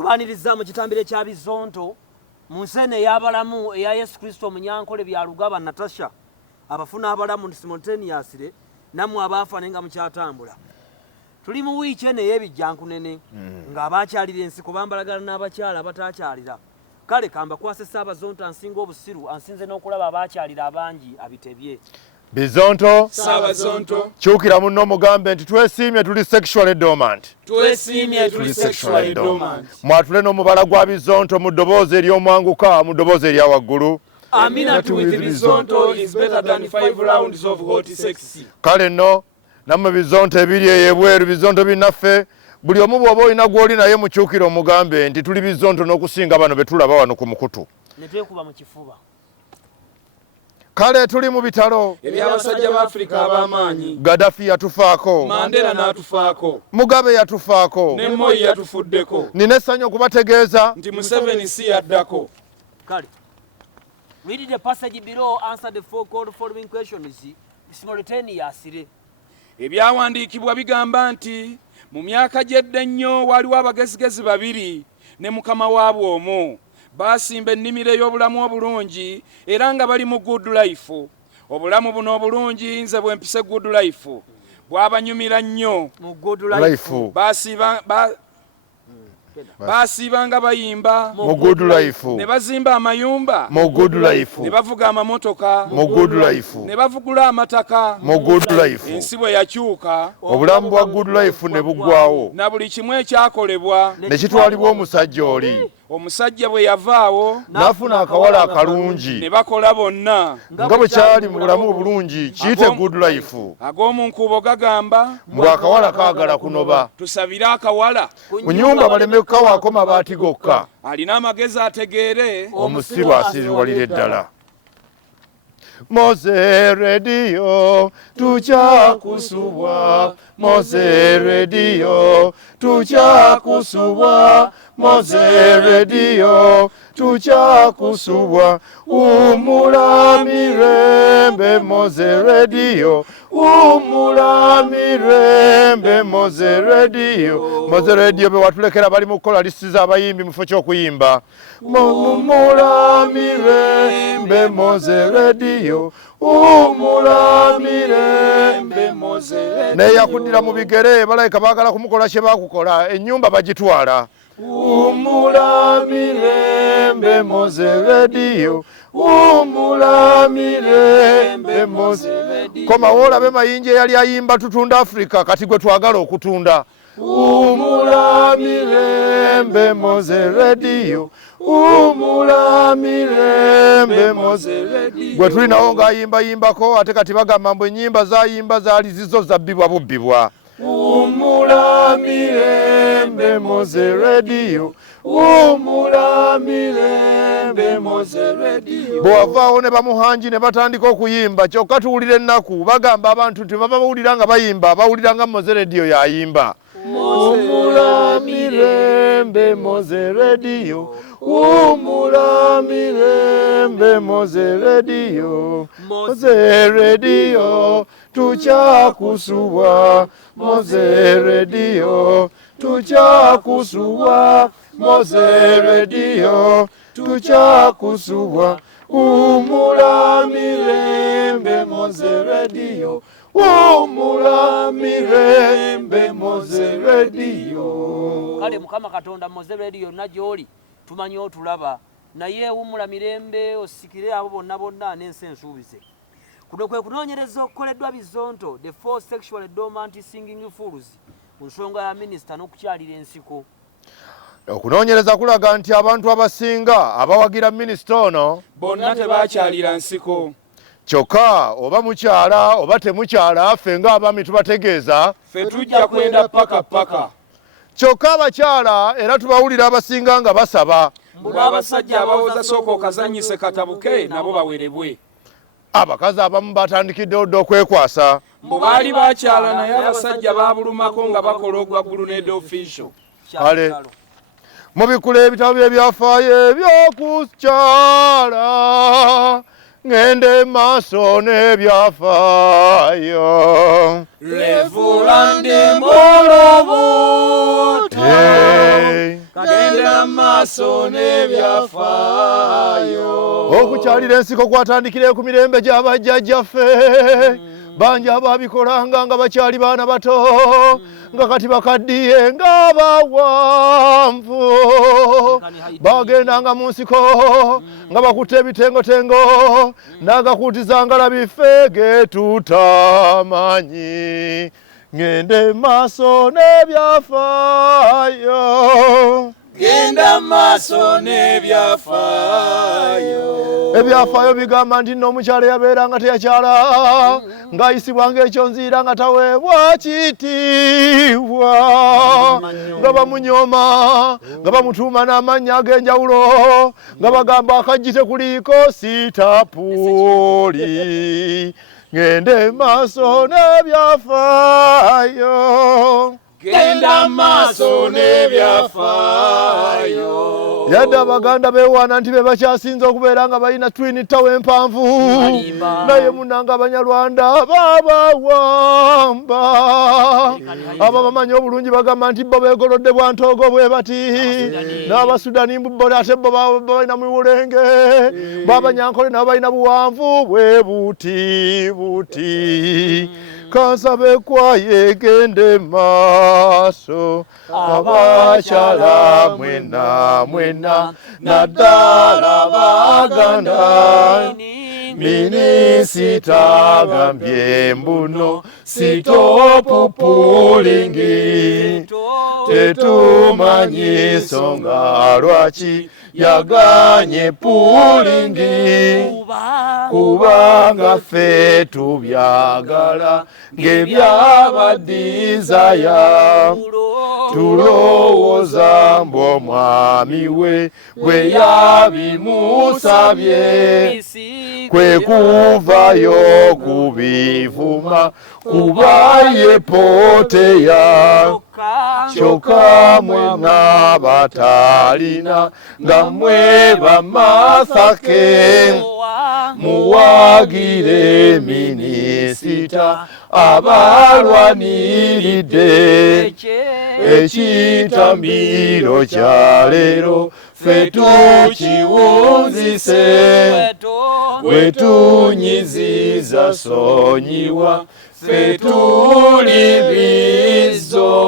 tubaniriza mu kitambiro kya Bizonto mu nsene ey'abalamu eya Yesu Kristo Omunyankole Byalugaba Natasha abafuna abalamu simultaneously namwe abaafa nenga mukyatambula. Tuli mu wiiki eno ey'ebijjankunene ng'abakyalira ensiko bambalagana n'abakyala abatakyalira. Kale kamba kwase Ssaabazonto ansinga obusiru ansinze n'okulaba abakyalira abangi abitebye. Bizonto, Ssaabazonto, kyukira munno mugambe nti twesiimye tuli sexually dormant. Twesiimye tuli sexually dormant. Mwatule n'omubala gwa Bizonto mu ddoboozi ery'omwanguka mu ddoboozi erya waggulu. Amina with Bizonto is better than 5 rounds of hot sex. Kale nno nammwe Bizonto ebiri ey'ebweru Bizonto binnaffe buli omu bw'oba olina gw'oli naye mukyukire omugambe nti tuli Bizonto n'okusinga bano be tulaba wano ku mukutu. Ne twekuba mu kifuba. Kale tuli mu bitalo eby'abasajja ba Afrika ab'amaanyi. Gaddafi yatufaako, Mandela n'atufaako, Mugabe yatufaako, ne Moi yatufuddeko, nina essanyu okubategeeza nti Museveni si yaddako. Kale. Read the passage below, answer the following questions simultaneously. Ebyawandiikibwa bigamba nti mu myaka gy'edda ennyo waliwo abagezigezi babiri ne mukama waabwe omu baasimba ennimiro ey'obulamu obulungi era nga bali mu good life. Obulamu buno obulungi nze bwe mpise good life bwabanyumira nnyo. Mu good life. Baasiibanga bayimba mu good life, ne bazimba amayumba mu good life, ne bavuga amamotoka mu good life, ne bavugula amataka mu good life. ensi bwe yakyuka Obulamu bwa good life ne buggwawo na buli kimu ekyakolebwa ne kitwalibwa omusajja oli. Omusajja bwe yavaawo n'afuna akawala akalungi ne bakola bonna nga bwe kyali mu bulamu obulungi kiyite good life. ag'omu nkuubo gagamba Mbw akawala kaagala kunoba, tusabire akawala ku nnyumba baleme kukawaako mabaati gokka, alina amagezi ategeere omusiru asiruwalire ddala. Moze Radio tukyakusubwa, Moze Radio tukyakusubwa, Moze Radio tukyakusubwa, umula mirembe Moze Radio, umula mirembe Moze Radio. Moze Radio be watulekera bali mu kukola listi z'abayimbi mu kifo ky'okuyimba. Umula mirembe Moze Radio, umula mirembe Moze Radio. Naye yakuddira mu bigere balayika baagala kumukola kye baakukola, ennyumba bagitwala. Umula mirembe Moze Radio, umula mirembe Moze Radio. Koma wolabe mayinja yali ayimba tutunda Afrika kati gwe twagala okutunda. Umula mirembe Moze Radio, umula mirembe Moze Radio. Gwe tulinawo ng'ayimbayimbako ate kati bagamba mbu ennyimba z'ayimba zaali zizo zabbibwa bubbibwa. Umula mirembe Moze Radio, umula mirembe Moze Radio. Bw'avaawo ne bamuhanji ne batandika okuyimba kyokka tuwulira ennaku bagamba abantu nti baba bawulira nga bayimba bawulira nga Moze Radio yayimba. Umula mirembe Moze Radio, umula mirembe Moze Radio. Moze Radio tukyakusubwa, Moze Radio tukyakusubwa, Moze Radio tukyakusubwa, umula mirembe Moze Radio, umula mirembe Moze Radio. Kale Mukama Katonda Moze Radio nagyoli tumanyi otulaba naye umula mirembe osikire abo bonna bonna n'ensi ensuubize. Kuno kwe kunoonyereza okukoleddwa Bizonto the 4 sexually dormant singing fools ku nsonga ya minisita n'okukyalira ensiko. Okunoonyereza kulaga nti abantu abasinga abawagira minisita ono bonna tebaakyalira nsiko. Kyokka oba mukyala oba temukyala ffe ng'abaami tubategeeza ffe tujja kwenda paka. Kyokka abakyala era tubawulira abasinga nga basaba. Mbu abasajja abawoza sooka okazannyise katabuke nabo bawerebwe. Abakazi abamu batandikidde dda okwekwasa. Mbu baali bakyala naye abasajja baabulumako nga bakola ogwaggulu ne official. Kale mubikula ebitabo by'ebyafaayo ebyokukyala ngende maaso n'ebyafaayo. Reverend Molobuto kagenda genda maaso n'ebyafaayo. Okukyalira ensiko kwatandikire ku mirembe gy'abajjajjaffe. Bangi ababikolanga nga bakyali baana bato, nga kati bakaddiye nga bawanvu. Bagendanga mu nsiko nga bakutte ebitengotengo n'agakuutizanga labiffe ge tutamanyi. Ngende maaso n'ebyafaayo. Genda maaso n'ebyafaayo. Ebyafaayo bigamba nti nno omukyala yabeeranga teyakyala, ng'ayisibwanga ekyonziira nga taweebwa kitiibwa, nga bamunyooma, nga bamutuuma n'amannya ag'enjawulo, nga bagamba akajji tekuliiko sitapuuli. Ngende maaso n'ebyafaayo. Genda maaso n'ebyafaayo. Yadde Abaganda beewaana nti be bakyasinze okubeera nga balina twin tower empanvu, naye munnanga Abanyarwanda babawamba. Abo bamanyi obulungi bagamba nti bo beegolodde bwantoogo bwe bati, n'Abasudani mbubbo ate bo balina muwulenge, bo Abanyankole nabo balina buwanvu bwe buti buti. Kansabe kwaye gende maaso, abakyala mwena mwena, naddala Baganda. Minisita agambye mbuno sitopupulingi, tetumanyi nsonga lwaki yaganye pulingi, kubanga ffe tubyagala ng'ebyabadizaya. Tulowooza mbu omwami we bwe yabimusabye, kwe kuvayo kubivuma kuba ye poteya. Kyokka mwenna batalina nga mmwe bamathake, muwagire minisita abalwaniridde ekitambiro kya leero. Ffe tukiwunzise, bwe tunyiziza sonyiwa, ffe tuli Bizonto.